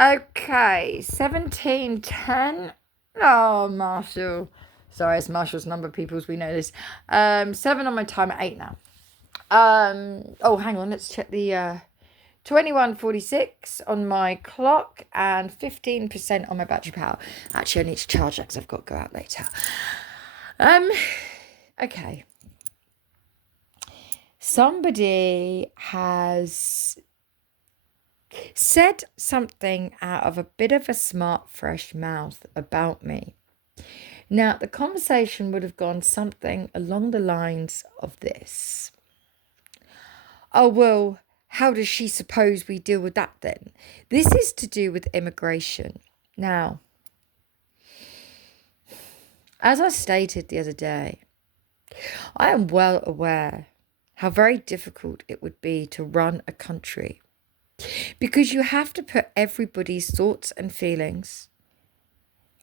Okay, 1710. Oh, Marshall. Sorry, it's Marshall's number, peoples. We know this. 7 on my timer, 8 now. Oh, hang on. Let's check the 21:46 on my clock and 15% on my battery power. Actually, I need to charge that because I've got to go out later. Okay. Somebody has said something out of a bit of a smart, fresh mouth about me. Now, the conversation would have gone something along the lines of this. Oh, well, how does she suppose we deal with that then? This is to do with immigration. Now, as I stated the other day, I am well aware how very difficult it would be to run a country because you have to put everybody's thoughts and feelings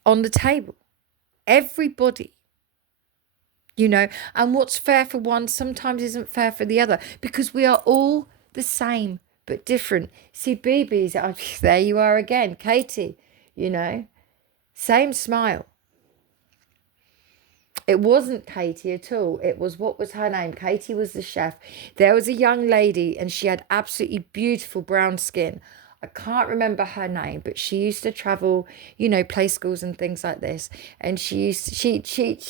on the table. Everybody. And what's fair for one sometimes isn't fair for the other because we are all the same but different. See, BB's, there you are again, Katie, same smile. It wasn't Katie at all. It was, what was her name? Katie was the chef. There was a young lady and she had absolutely beautiful brown skin. I can't remember her name, but she used to travel, play schools and things like this. And she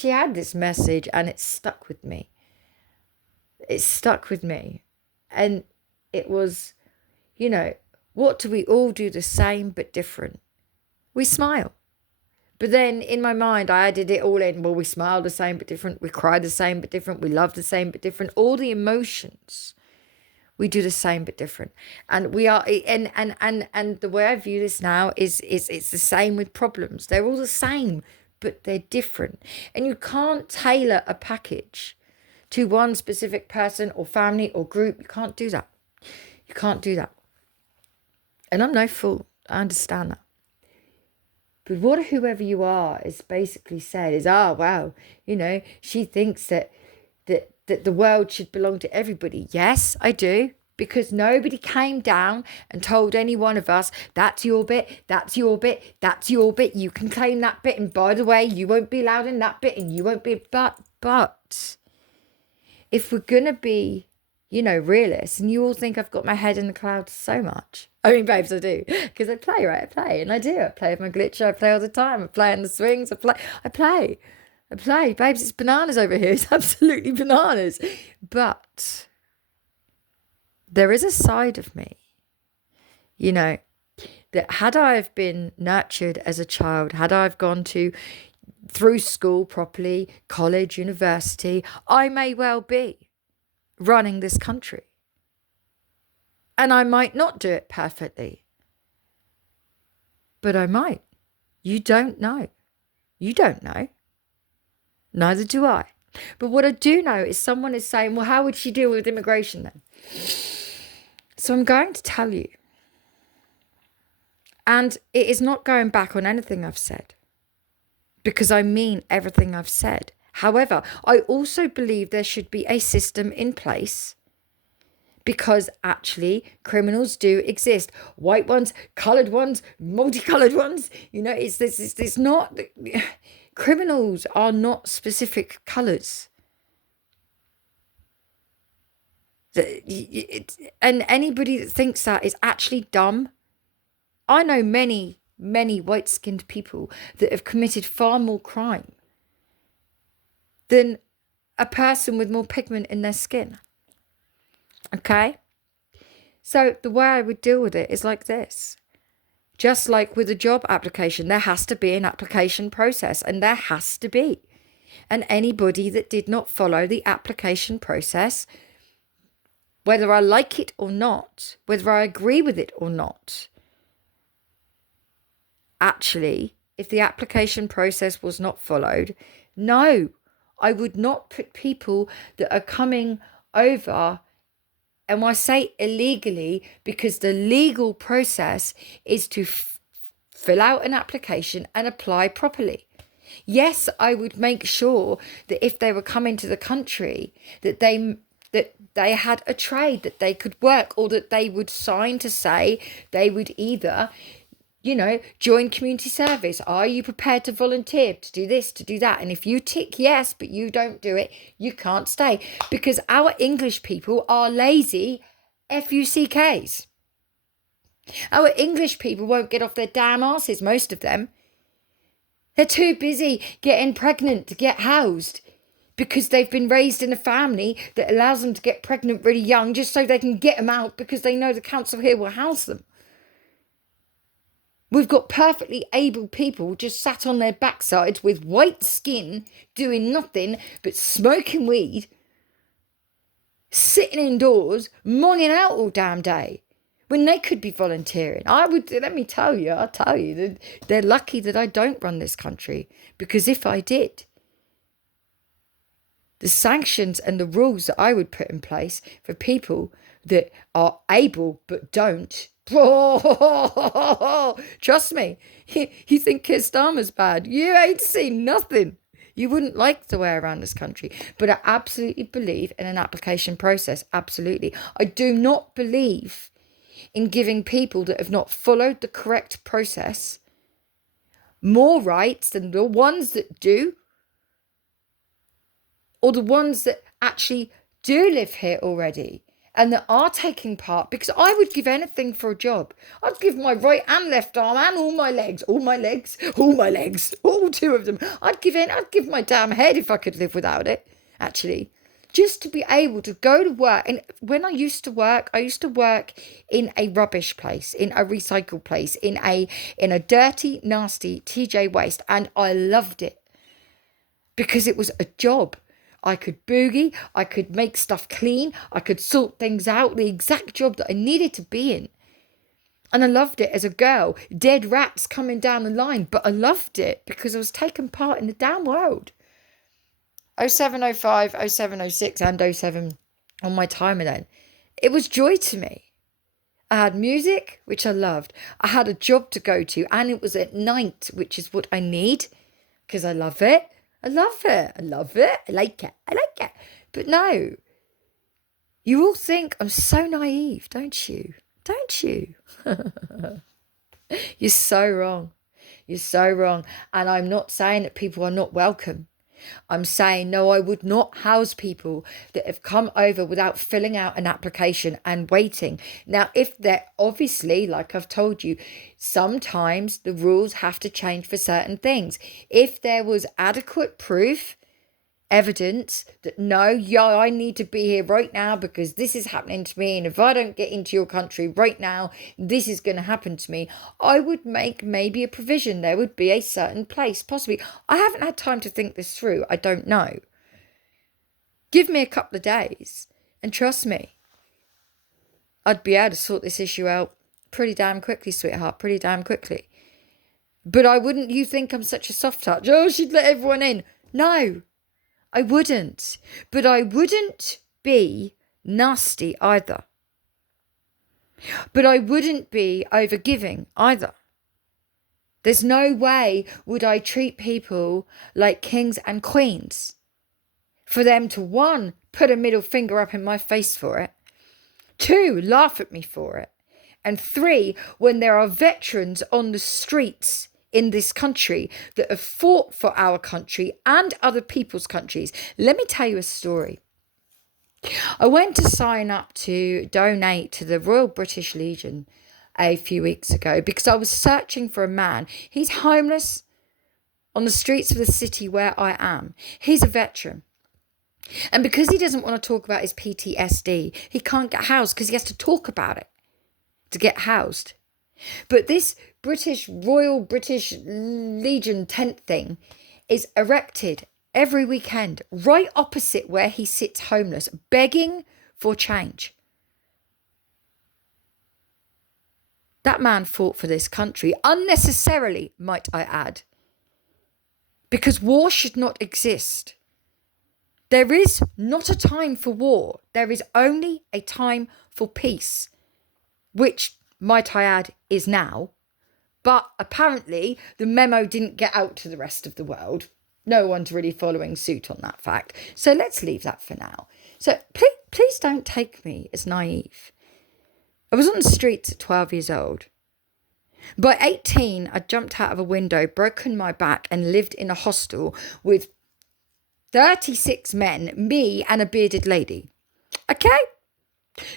had this message and it stuck with me. It stuck with me. And it was, what do we all do the same but different? We smile. But then in my mind, I added it all in. Well, we smile the same but different. We cry the same but different. We love the same but different. All the emotions, we do the same but different. And we are, and the way I view this now is it's the same with problems. They're all the same, but they're different. And you can't tailor a package to one specific person or family or group. You can't do that. You can't do that. And I'm no fool. I understand that. But what whoever you are is basically said is, wow, she thinks that the world should belong to everybody. Yes, I do. Because nobody came down and told any one of us, that's your bit, that's your bit, that's your bit. You can claim that bit. And by the way, you won't be allowed in that bit and you won't be. But if we're going to be, realists, and you all think I've got my head in the clouds so much. I mean, babes, I do. Because I play, right? I play. And I do. I play with my glitcher. I play all the time. I play in the swings. I play. Babes, it's bananas over here. It's absolutely bananas. But there is a side of me, that had I have been nurtured as a child, had I have gone through school properly, college, university, I may well be running this country. And I might not do it perfectly. But I might. You don't know. You don't know. Neither do I. But what I do know is someone is saying, well, how would she deal with immigration then? So I'm going to tell you. And it is not going back on anything I've said. Because I mean everything I've said. However, I also believe there should be a system in place because actually criminals do exist. White ones, coloured ones, multicoloured ones. It's not, criminals are not specific colours. And anybody that thinks that is actually dumb. I know many, many white-skinned people that have committed far more crime than a person with more pigment in their skin. Okay? So the way I would deal with it is like this. Just like with a job application, there has to be an application process, and there has to be. And anybody that did not follow the application process, whether I like it or not, whether I agree with it or not, actually, if the application process was not followed, no, I would not put people that are coming over, and I say illegally because the legal process is to fill out an application and apply properly. Yes, I would make sure that if they were coming to the country, that they had a trade that they could work, or that they would sign to say they would either, join community service. Are you prepared to volunteer to do this, to do that? And if you tick yes, but you don't do it, you can't stay, because our English people are lazy FUCKs. Our English people won't get off their damn asses, most of them. They're too busy getting pregnant to get housed, because they've been raised in a family that allows them to get pregnant really young just so they can get them out, because they know the council here will house them. We've got perfectly able people just sat on their backsides with white skin, doing nothing but smoking weed, sitting indoors, monging out all damn day, when they could be volunteering. Let me tell you, that they're lucky that I don't run this country, because if I did, the sanctions and the rules that I would put in place for people that are able but don't, trust me, you think Keir Starmer's bad? You ain't seen nothing. You wouldn't like the way around this country. But I absolutely believe in an application process. Absolutely. I do not believe in giving people that have not followed the correct process more rights than the ones that do, or the ones that actually do live here already and that are taking part, because I would give anything for a job. I'd give my right and left arm and all my legs, all two of them. I'd give my damn head if I could live without it, actually, just to be able to go to work. And when I used to work in a rubbish place, in a recycle place, in a dirty, nasty TJ Waste, and I loved it because it was a job. I could boogie, I could make stuff clean, I could sort things out, the exact job that I needed to be in. And I loved it as a girl. Dead rats coming down the line, but I loved it because I was taking part in the damn world. 07, 05, 07, 06 and 07 on my timer then. It was joy to me. I had music, which I loved. I had a job to go to, and it was at night, which is what I need because I love it. I like it. But no, you all think I'm so naive, don't you? You're so wrong. And I'm not saying that people are not welcome. I'm saying, no, I would not house people that have come over without filling out an application and waiting. Now, if they're obviously, like I've told you, sometimes the rules have to change for certain things. If there was adequate proof, evidence that no, I need to be here right now because this is happening to me, and if I don't get into your country right now, this is going to happen to me, I would make maybe a provision. There would be a certain place, possibly. I haven't had time to think this through. I don't know. Give me a couple of days and trust me, I'd be able to sort this issue out pretty damn quickly, sweetheart, pretty damn quickly. But I wouldn't, you think I'm such a soft touch? Oh, she'd let everyone in. No, I wouldn't. But I wouldn't be nasty either. But I wouldn't be overgiving either. There's no way would I treat people like kings and queens for them to, one, put a middle finger up in my face for it, two, laugh at me for it, and three, when there are veterans on the streets in this country that have fought for our country and other people's countries. Let me tell you a story. I went to sign up to donate to the Royal British Legion a few weeks ago because I was searching for a man. He's homeless on the streets of the city where I am. He's a veteran. And because he doesn't want to talk about his PTSD, he can't get housed because he has to talk about it to get housed. But this Royal British Legion tent thing is erected every weekend right opposite where he sits homeless, begging for change. That man fought for this country, unnecessarily, might I add, because war should not exist. There is not a time for war. There is only a time for peace, which, might I add, is now. But apparently the memo didn't get out to the rest of the world. No one's really following suit on that fact. So let's leave that for now. So please don't take me as naive. I was on the streets at 12 years old. By 18, I jumped out of a window, broken my back, and lived in a hostel with 36 men, me, and a bearded lady. Okay?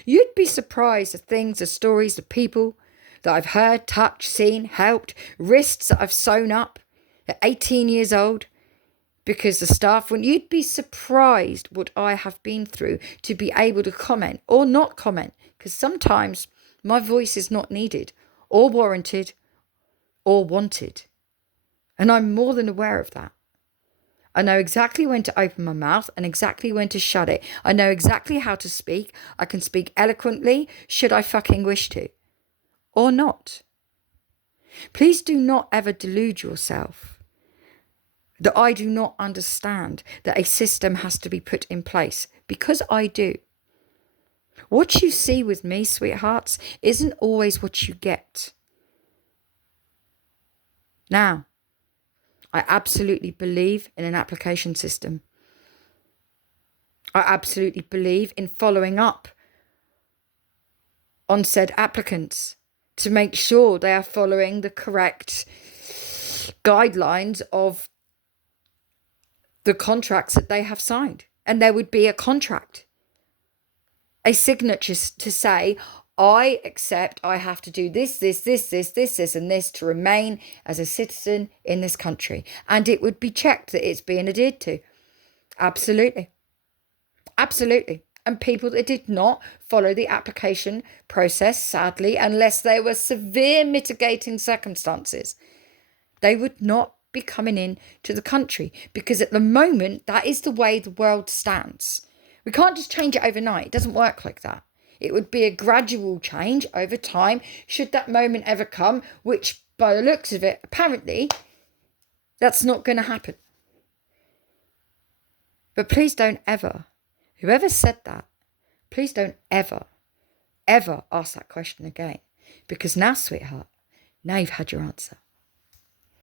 You'd be surprised at things, the stories, the people that I've heard, touched, seen, helped, wrists that I've sewn up at 18 years old because the staff wouldn't. You'd be surprised what I have been through to be able to comment or not comment, because sometimes my voice is not needed or warranted or wanted. And I'm more than aware of that. I know exactly when to open my mouth and exactly when to shut it. I know exactly how to speak. I can speak eloquently should I fucking wish to. Or not. Please do not ever delude yourself that I do not understand that a system has to be put in place, because I do. What you see with me, sweethearts, isn't always what you get. Now, I absolutely believe in an application system. I absolutely believe in following up on said applicants to make sure they are following the correct guidelines of the contracts that they have signed. And there would be a contract, a signature to say, I accept I have to do this, and this to remain as a citizen in this country. And it would be checked that it's being adhered to. Absolutely. Absolutely. And people that did not follow the application process, sadly, unless there were severe mitigating circumstances, they would not be coming in to the country, because at the moment, that is the way the world stands. We can't just change it overnight. It doesn't work like that. It would be a gradual change over time, should that moment ever come, which by the looks of it, apparently, that's not going to happen. But please don't ever, whoever said that, please don't ever, ever ask that question again. Because now, sweetheart, now you've had your answer.